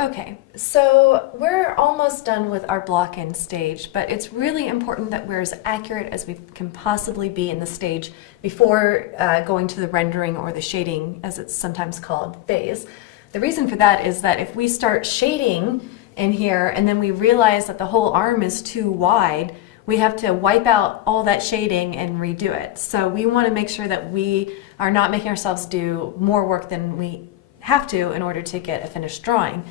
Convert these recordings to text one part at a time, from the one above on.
Okay, so we're almost done with our block-in stage, but it's really important that we're as accurate as we can possibly be in the stage before going to the rendering or the shading, as it's sometimes called, phase. The reason for that is that if we start shading in here and then we realize that the whole arm is too wide, we have to wipe out all that shading and redo it. So we want to make sure that we are not making ourselves do more work than we have to in order to get a finished drawing.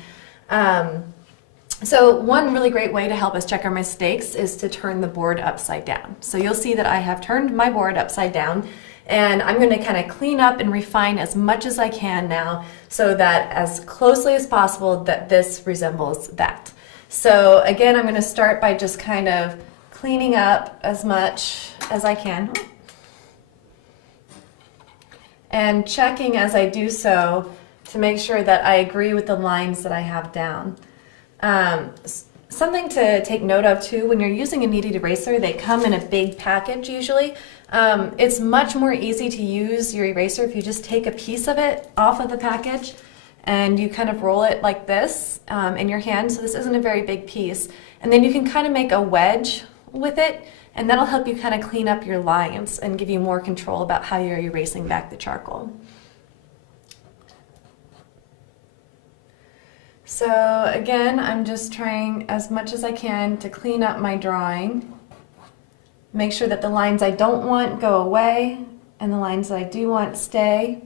So one really great way to help us check our mistakes is to turn the board upside down. So you'll see that I have turned my board upside down, and I'm going to kind of clean up and refine as much as I can now so that as closely as possible that this resembles that. So again, I'm going to start by just kind of cleaning up as much as I can and checking as I do so to make sure that I agree with the lines that I have down. Something to take note of too, when you're using a kneaded eraser, they come in a big package usually. It's much more easy to use your eraser if you just take a piece of it off of the package and you kind of roll it like this in your hand, so this isn't a very big piece. And then you can kind of make a wedge with it, and that'll help you kind of clean up your lines and give you more control about how you're erasing back the charcoal. So again, I'm just trying as much as I can to clean up my drawing. Make sure that the lines I don't want go away and the lines that I do want stay.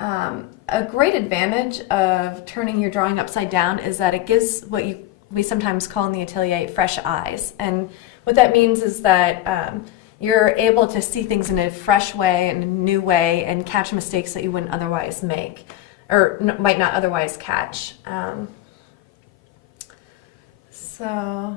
A great advantage of turning your drawing upside down is that it gives what we sometimes call in the atelier fresh eyes. And what that means is that you're able to see things in a fresh way and a new way and catch mistakes that you wouldn't otherwise make, or might not otherwise catch. So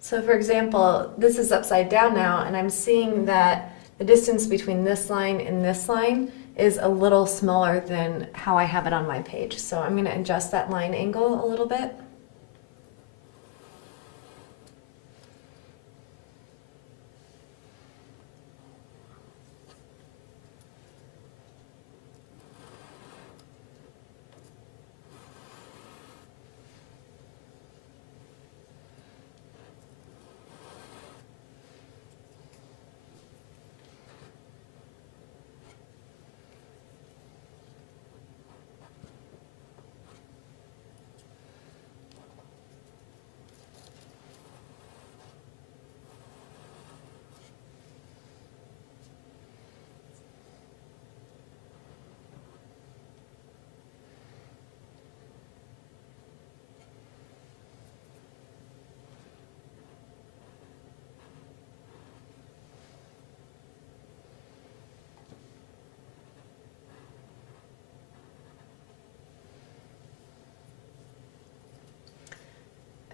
So for example, this is upside down now, and I'm seeing that the distance between this line and this line is a little smaller than how I have it on my page. So I'm going to adjust that line angle a little bit.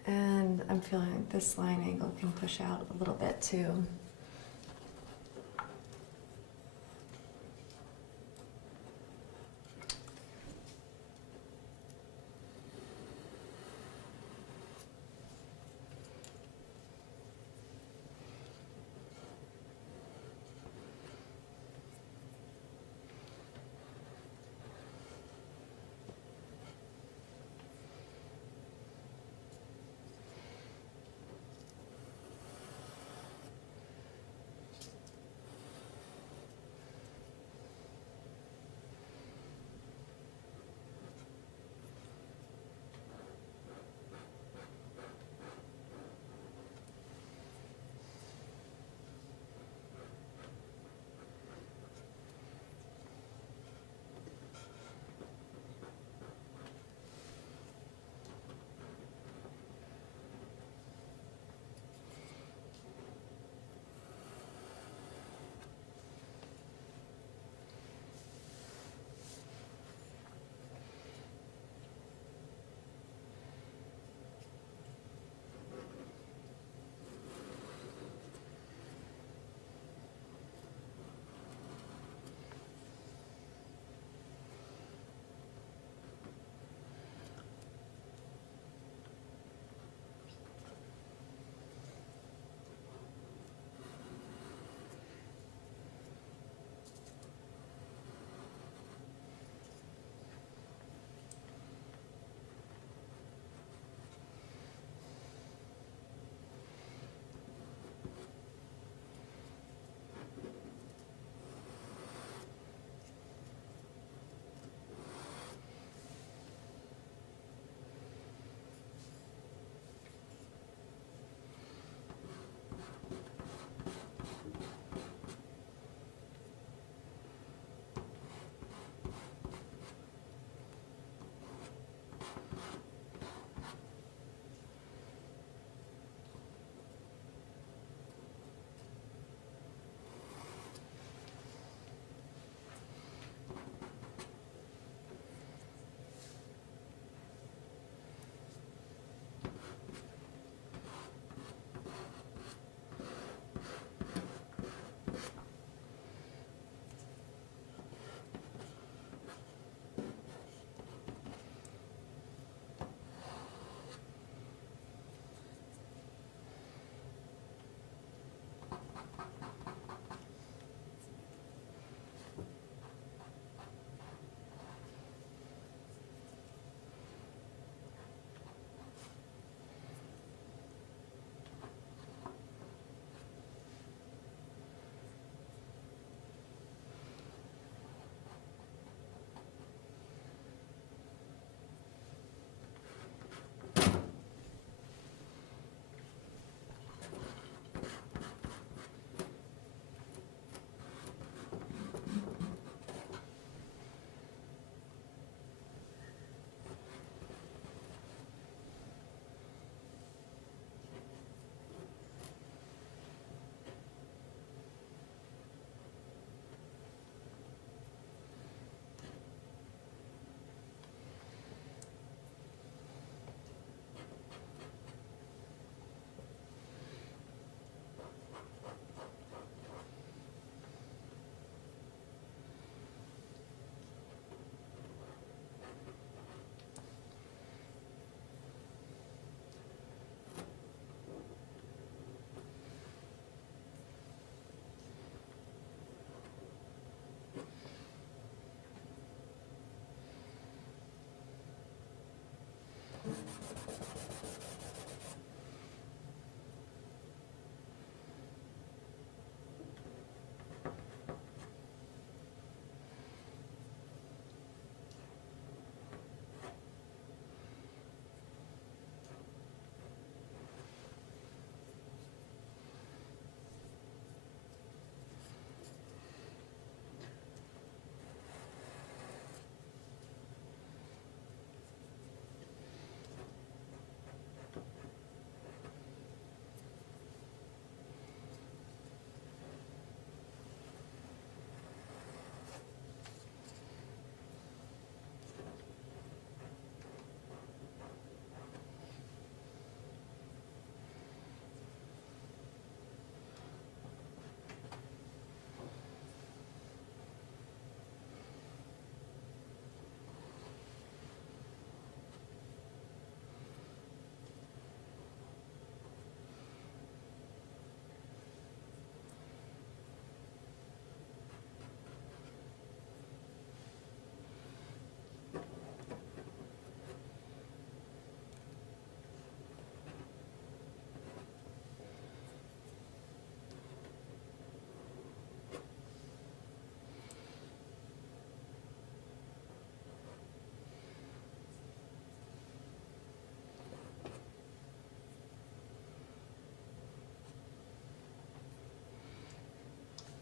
And I'm feeling like this line angle can push out a little bit too.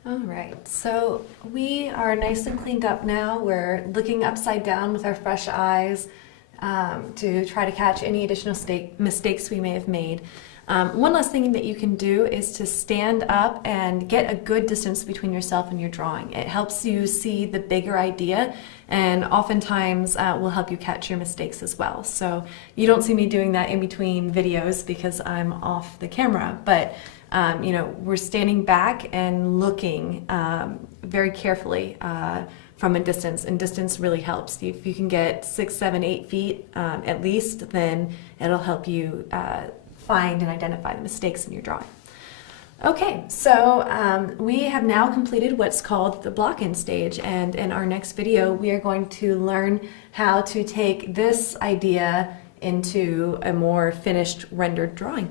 All right, so we are nice and cleaned up now. We're looking upside down with our fresh eyes to try to catch any additional mistakes we may have made. One last thing that you can do is to stand up and get a good distance between yourself and your drawing. It helps you see the bigger idea, and oftentimes will help you catch your mistakes as well. So you don't see me doing that in between videos because I'm off the camera, but you know, we're standing back and looking very carefully from a distance, and distance really helps. If you can get 6, 7, 8 feet at least, then it'll help you find and identify the mistakes in your drawing. Okay, so we have now completed what's called the block-in stage, and in our next video we are going to learn how to take this idea into a more finished rendered drawing.